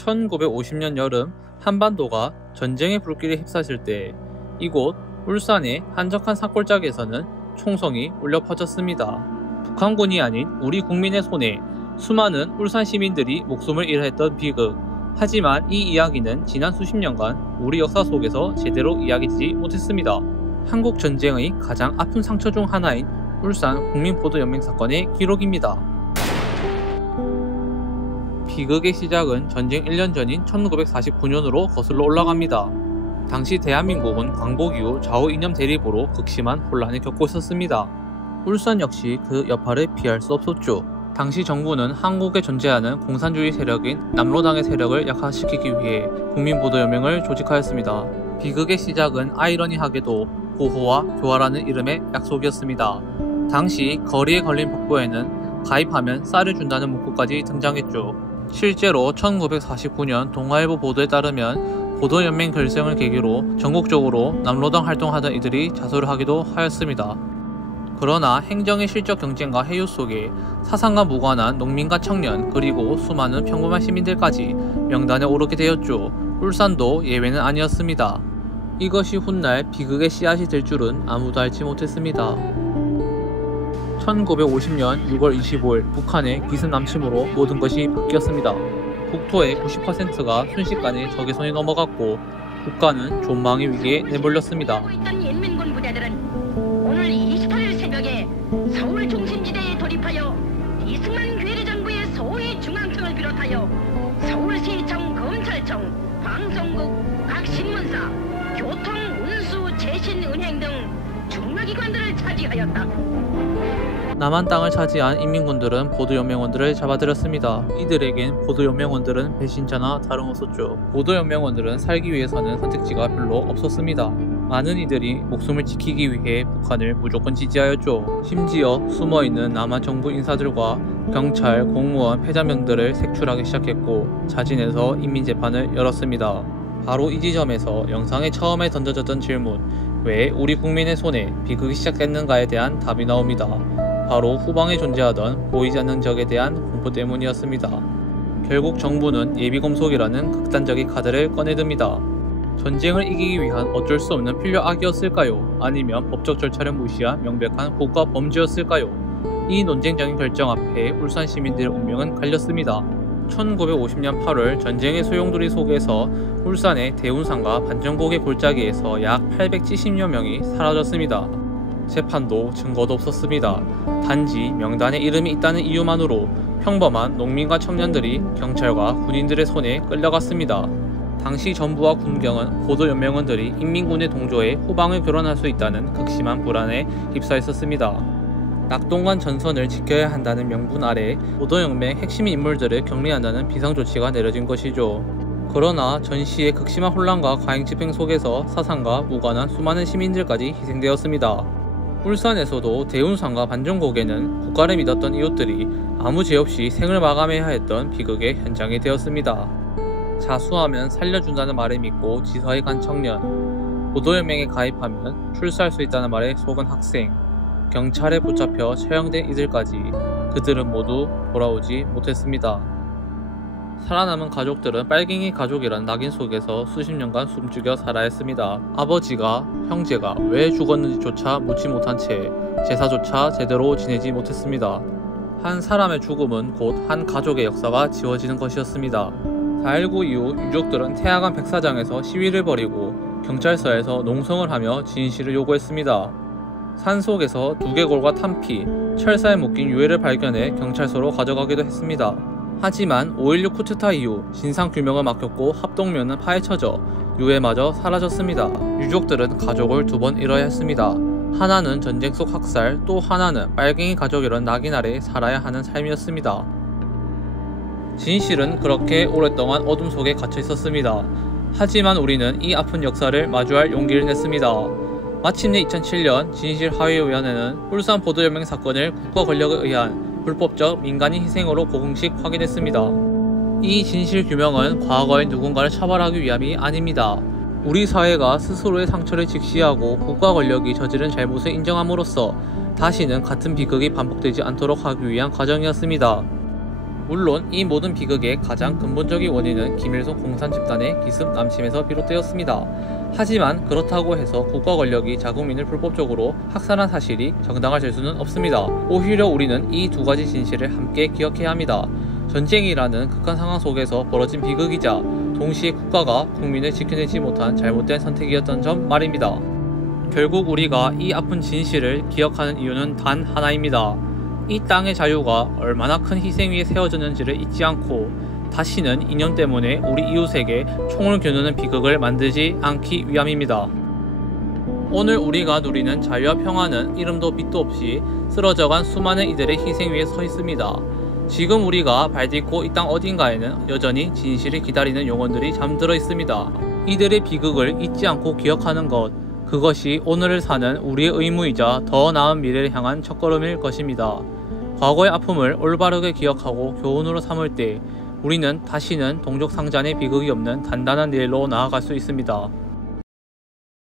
1950년 여름 한반도가 전쟁의 불길에 휩싸였을 때 이곳 울산의 한적한 산골짜기에서는 총성이 울려 퍼졌습니다. 북한군이 아닌 우리 국민의 손에 수많은 울산 시민들이 목숨을 잃어했던 비극. 하지만 이 이야기는 지난 수십 년간 우리 역사 속에서 제대로 이야기되지 못했습니다. 한국 전쟁의 가장 아픈 상처 중 하나인 울산 국민보도연맹 사건의 기록입니다. 비극의 시작은 전쟁 1년 전인 1949년으로 거슬러 올라갑니다. 당시 대한민국은 광복 이후 좌우 이념 대립으로 극심한 혼란을 겪고 있었습니다. 울산 역시 그 여파를 피할 수 없었죠. 당시 정부는 한국에 존재하는 공산주의 세력인 남로당의 세력을 약화시키기 위해 국민보도연맹을 조직하였습니다. 비극의 시작은 아이러니하게도 보호와 교화라는 이름의 약속이었습니다. 당시 거리에 걸린 복도에는 가입하면 쌀을 준다는 문구까지 등장했죠. 실제로 1949년 동아일보 보도에 따르면 보도연맹 결성을 계기로 전국적으로 남로당 활동하던 이들이 자수를 하기도 하였습니다. 그러나 행정의 실적 경쟁과 해유 속에 사상과 무관한 농민과 청년 그리고 수많은 평범한 시민들까지 명단에 오르게 되었죠. 울산도 예외는 아니었습니다. 이것이 훗날 비극의 씨앗이 될 줄은 아무도 알지 못했습니다. 1950년 6월 25일 북한의 기습 남침으로 모든 것이 바뀌었습니다. 국토의 90%가 순식간에 적의 손에 넘어갔고 국가는 존망의 위기에 내몰렸습니다. 오늘 28일 새벽에 서울 중심지대에 돌입하여 이승만 괴뢰정부의 소위 중앙청을 비롯하여 서울시청, 검찰청, 방송국, 각 신문사, 교통, 운수, 재신, 은행 등 중요기관들을 차지하였다. 남한 땅을 차지한 인민군들은 보도연맹원들을 잡아들였습니다. 이들에겐 보도연맹원들은 배신자나 다름없었죠. 보도연맹원들은 살기 위해서는 선택지가 별로 없었습니다. 많은 이들이 목숨을 지키기 위해 북한을 무조건 지지하였죠. 심지어 숨어있는 남한 정부 인사들과 경찰, 공무원, 패자명들을 색출하기 시작했고 자진해서 인민재판을 열었습니다. 바로 이 지점에서 영상에 처음에 던져졌던 질문, 왜 우리 국민의 손에 비극이 시작됐는가에 대한 답이 나옵니다. 바로 후방에 존재하던 보이지 않는 적에 대한 공포 때문이었습니다. 결국 정부는 예비검속이라는 극단적인 카드를 꺼내듭니다. 전쟁을 이기기 위한 어쩔 수 없는 필요악이었을까요? 아니면 법적 절차를 무시한 명백한 국가 범죄였을까요? 이 논쟁적인 결정 앞에 울산 시민들의 운명은 갈렸습니다. 1950년 8월 전쟁의 소용돌이 속에서 울산의 대운산과 반전곡의 골짜기에서 약 870여 명이 사라졌습니다. 재판도 증거도 없었습니다. 단지 명단에 이름이 있다는 이유만으로 평범한 농민과 청년들이 경찰과 군인들의 손에 끌려갔습니다. 당시 정부와 군경은 보도연맹원들이 인민군의 동조에 후방을 교란할 수 있다는 극심한 불안에 휩싸였었습니다. 낙동강 전선을 지켜야 한다는 명분 아래 보도연맹 핵심 인물들을 격리한다는 비상조치가 내려진 것이죠. 그러나 전시의 극심한 혼란과 과잉 집행 속에서 사상과 무관한 수많은 시민들까지 희생되었습니다. 울산에서도 대운산과 반전곡에는 국가를 믿었던 이웃들이 아무 죄 없이 생을 마감해야 했던 비극의 현장이 되었습니다. 자수하면 살려준다는 말을 믿고 지사에 간 청년, 보도연맹에 가입하면 출소할 수 있다는 말에 속은 학생, 경찰에 붙잡혀 처형된 이들까지 그들은 모두 돌아오지 못했습니다. 살아남은 가족들은 빨갱이 가족이란 낙인 속에서 수십 년간 숨죽여 살아야 했습니다. 아버지가 형제가 왜 죽었는지조차 묻지 못한 채 제사조차 제대로 지내지 못했습니다. 한 사람의 죽음은 곧 한 가족의 역사가 지워지는 것이었습니다. 4.19 이후 유족들은 태화강 백사장에서 시위를 벌이고 경찰서에서 농성을 하며 진실을 요구했습니다. 산속에서 두개골과 탄피, 철사에 묶인 유해를 발견해 경찰서로 가져가기도 했습니다. 하지만 5.16 쿠데타 이후 진상규명을 막혔고 합동묘는 파헤쳐져 유해마저 사라졌습니다. 유족들은 가족을 2번 잃어야 했습니다. 하나는 전쟁 속 학살, 또 하나는 빨갱이 가족이란 낙인 아래 살아야 하는 삶이었습니다. 진실은 그렇게 오랫동안 어둠 속에 갇혀 있었습니다. 하지만 우리는 이 아픈 역사를 마주할 용기를 냈습니다. 마침내 2007년 진실화해위원회는 울산 보도연맹 사건을 국가 권력에 의한 불법적 민간인 희생으로 공식 확인했습니다. 이 진실규명은 과거의 누군가를 처벌하기 위함이 아닙니다. 우리 사회가 스스로의 상처를 직시하고 국가 권력이 저지른 잘못을 인정함으로써 다시는 같은 비극이 반복되지 않도록 하기 위한 과정이었습니다. 물론 이 모든 비극의 가장 근본적인 원인은 김일성 공산 집단의 기습 남침에서 비롯되었습니다. 하지만 그렇다고 해서 국가 권력이 자국민을 불법적으로 학살한 사실이 정당화될 수는 없습니다. 오히려 우리는 이 두 가지 진실을 함께 기억해야 합니다. 전쟁이라는 극한 상황 속에서 벌어진 비극이자 동시에 국가가 국민을 지켜내지 못한 잘못된 선택이었던 점 말입니다. 결국 우리가 이 아픈 진실을 기억하는 이유는 단 하나입니다. 이 땅의 자유가 얼마나 큰 희생 위에 세워졌는지를 잊지 않고 다시는 이념 때문에 우리 이웃에게 총을 겨누는 비극을 만들지 않기 위함입니다. 오늘 우리가 누리는 자유와 평화는 이름도 빛도 없이 쓰러져간 수많은 이들의 희생 위에 서 있습니다. 지금 우리가 발딛고 이 땅 어딘가에는 여전히 진실을 기다리는 영혼들이 잠들어 있습니다. 이들의 비극을 잊지 않고 기억하는 것, 그것이 오늘을 사는 우리의 의무이자 더 나은 미래를 향한 첫걸음일 것입니다. 과거의 아픔을 올바르게 기억하고 교훈으로 삼을 때 우리는 다시는 동족상잔의 비극이 없는 단단한 내일로 나아갈 수 있습니다.